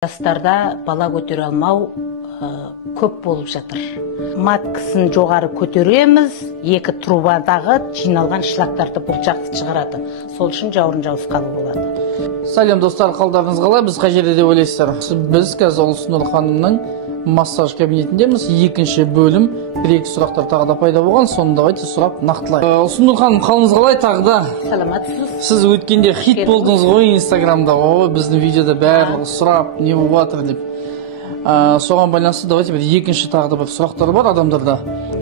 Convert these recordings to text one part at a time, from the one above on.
Жастарда бала көтере алмау көп болып жатыр. Маткасын жоғары көтереміз, екі трубадағы жиналған шлактарды бұршақты шығарады. Сол үшін жауырын жауысқалы болады. Сәлем достар, қалдарыңыз қалай? Біз қай жерде деп ойлайсыздар? Біз қазір Ұлсынұр ханымның массаж кабинетіндеміз. Екінші бөлім, бір-екі сұрақтар тағы да пайда болған. Соны давайте сұрап нақтылайық. Ұлсынұр ханым, қалыңыз қалай тағы да? Саламатсыз. Сіз өткенде хит болдыңыз ғой Инстаграмда. Біздің видеода барлығы сұрап, не болып жатыр деп. Соған байланысты давайте бір екінші тағы да бір сұрақтар бар адамдарда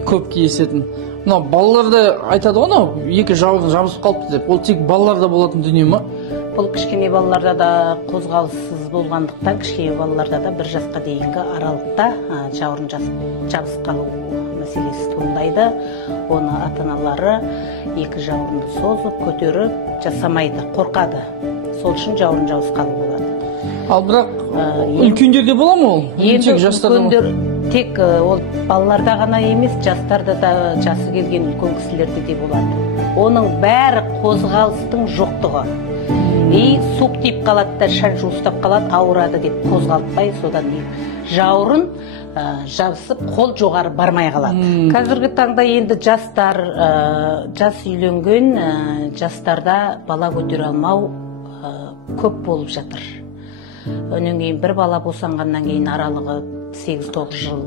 көп кездесетін. Мынау балаларда айтады ғой, екі жауырын жабысып қалыпты деп. Ол тек балаларда болатын дүние ме? Бұл кішкене балаларда да қозғалыссыз болғандықтан, кішкене балаларда да бір жасқа дейінгі аралықта жауырын жабысып қалу мәселесі туындайды. Оны ата-аналары екі жауырынды созып, көтеріп жасамайды, қорқады. Сол үшін жауырын жабысқалы болады. Ал бірақ үлкендерде бола ма ол? Енді үлкендер тек ол балаларда ғана емес, жастарда да, жасы келген үлкен кісілерде де болады. Оның бәрі қозғалыстың жоқтығы. Суық тиіп қалады да, шаң жуыстап қалады, ауырады деп қозғалтпай, содан кейін жауырын жабысып, қол жоғары бармай қалады. Қазіргі таңда енді жастар, жас үйленген жастарда бала көтере алмау көп болып жатыр. Өнен кейін бір бала босанғаннан кейін аралығы 8-9 жыл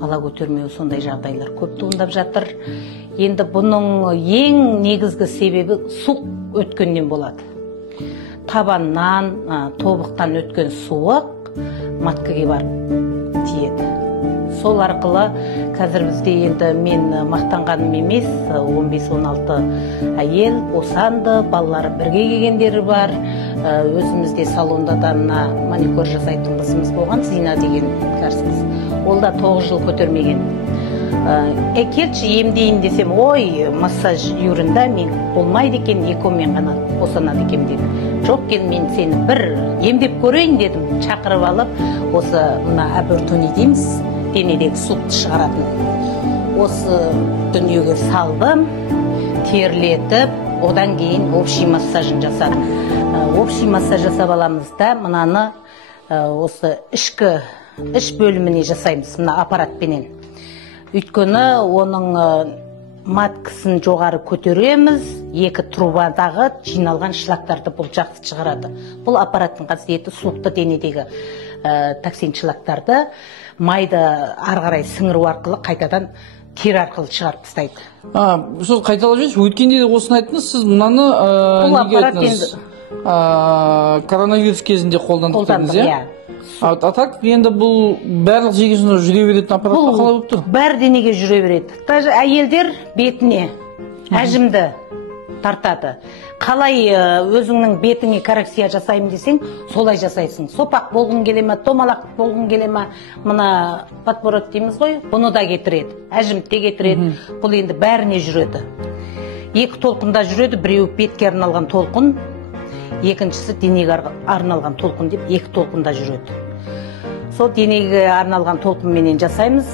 бала көтермеу, сондай жағдайлар көп туындап жатыр. Енді бұның ең негізгі себебі суық өткеннен болады. Табаннан, тобықтан өткен суық маткаға барып тиеді. Сол арқылы қазір бізде енді мен мақтанғаным емес, 15-16 әйел босанды, балалары бірге келгендері бар. Өзімізде салонда да маникюр жасайтын қызымыз болған, Зина деген кәріс. Ол да 9 жыл көтермеген. Келші емдейін десем, ой, массаж юрында мен болмайды екен, екомен ғана босанады екен дедім. Жоқ, кел, мен сені бір емдеп көрейін дедім. Шақырып алып, осы мына абортуни дейміз, денедегі суықты шығаратын. Осы дүниеге салдым, терлетіп, одан кейін общий массажын жасадым. Общий массаж жасап аламыз да, мынаны осы іш бөліміне жасаймыз, мына аппаратпенен. Өйткені оның маткасын жоғары көтереміз, екі трубадағы жиналған шлактарды бұлшақты шығарады. Бұл аппараттың қасиеті суықты денедегі токсин шлактарды майды ары қарай сіңіру арқылы қайтадан тері арқылы шығарып тастайды. Сөз қайталап жүрсіз, өткенде де осыны айттыңыз, сіз мынаны неге айттыңыз? Коронавирус кезінде қолдандыңыз, иә? Атак, енді бұл барлық жегесіне жүре беретін аппаратқа қалай болып тұр? Бәр денеге жүре береді. Даже әйелдер бетіне әжімді тартады. Қалай өзіңнің бетіңе коррекция жасаймын десең, солай жасайсың. Сопақ болғың келеме, томалақ болғың келеме, мына подбород дейміз ғой, бұны да кетіреді. Әжімді де кетіреді. Бұл енді бәріне жүреді. Екі толқында жүреді, біреуі бетке арналған толқын, екіншісі денеге арналған толқын деп екі толқында жүреді. Сол денеге арналған толқынменен жасаймыз.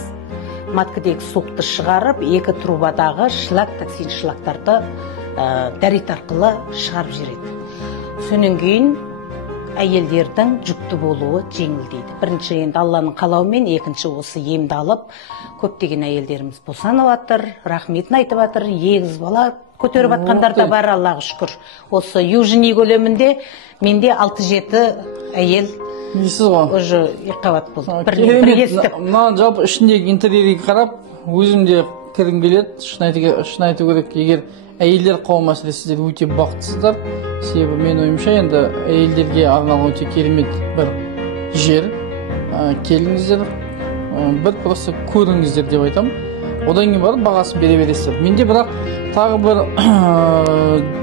Маткадегі суықты шығарып, екі трубадағы токсин шлактарды дәрет арқылы шығарып жібереді. Сонан кейін әйелдердің жүкті болуы жеңілдейді. Бірінші енді Алланың қалауымен, екінші осы емді алып, көптеген әйелдеріміз босанып жатыр, рахметін айтып жатыр, егіз бала көтеріп жатқандар да бар, Аллаға шүкір. Осы Южный көлемінде менде 6-7 әйел уже екіқабат болды. Бір естіп. Маған жалпы ішіндегі интерьерге қарап, өзімде кіргім келеді. Шын айту керек, егер әйелдер қауым мәселесі сіздер өте бақыттысыздар. Себебі мен ойымша енді әйелдерге арналған өте керемет бір жер. Келіңіздер, бір просто көріңіздер деп айтам. Одан кейін барып бағасын бере бересіздер. Менде бірақ тағы бір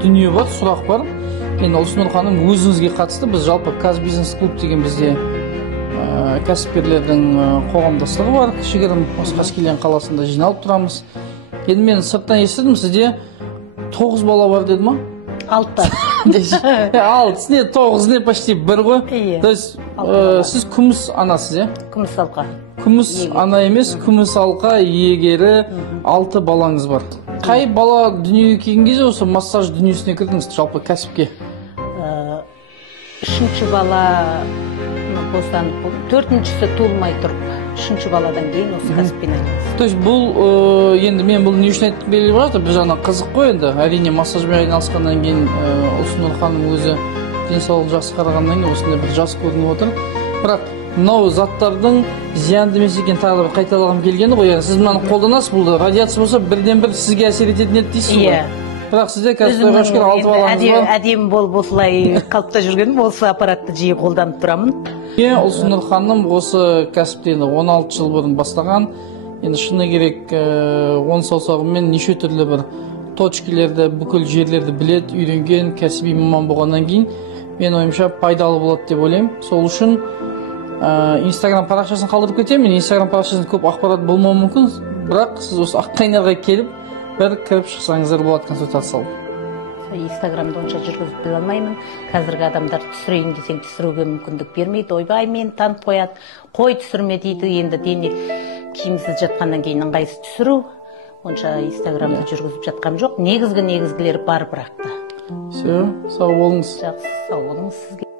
дүние бар, сұрақ бар. Енді Ұлсынұр ханым, өзіңізге қатысты біз жалпы Казбизнес клуб деген бізде кәсіпкерлердің қоғамдастығы бар. Кішігірім осы Қаскелең қаласында жиналып тұрамыз. Енді мен сырттан естідім, сізде 9 бала бар деді ма? 6. 6, не 9, не почти бір ғой. То есть сіз күміс анасыз, е? Күміс алқа. Күміс ана емес, күміс алқа егері 6 балаңыз бар. Қай бала дүниеге келген кезде осы массаж дүниесіне кірдіңіз жалпы кәсіпке? 3-ші бала босанып, төртіншісі туылмай тұрып, үшінші баладан кейін осы кәсіппен айналыстым. То есть бұл енді мен бұл не үшін айтып келіп жатыр, біз жаңа қызық қой енді, әрине массажбен айналысқаннан кейін Ұлсынұр ханым өзі денсаулығы жақсы қарағаннан кейін осындай бір жас көрініп отыр. Бірақ мынау заттардың зиянды емес екенін тағы бір қайталағым келгені ғой. Сіз мынаны қолданасыз, бұл радиация болса бірден бір сізге әсер ететін еді дейсіз ғой. Бірақ сізде қазір тойға шүкір 6 балаңыз бар. Әдемі болып осылай қалыпта жүргенім, осы аппаратты жиі қолданып тұрамын. Ұлсынұр ханым осы кәсіпті 16 жыл бұрын бастаған. Енді шыны керек, 10 саусағымен неше түрлі бір точкілерді, бүкіл жерлерді білет, үйренген, кәсіби маман болғаннан кейін, мен ойымша пайдалы болады деп ойлаймын. Сол үшін Instagram парақшасын қалдырып кетемін. Мен Instagram парақшасында көп ақпарат болмауы мүмкін, бірақ сіз осы Аққайнарға келіп, бір кіріп шықсаңыздар болады консультация алып. Инстаграмда онша жүргізіп біле алмаймын. Қазіргі адамдар түсірейін десең түсіруге мүмкіндік бермейді. Ойбай, мені танып қояды. Қой түсірме дейді. Енді дене киімсіз жатқаннан кейін ыңғайсыз түсіру. Онша Инстаграмда жүргізіп жатқам жоқ. Негізгілер бар бірақ та. Сау болыңыз. Жақсы, сау болыңыз сізге.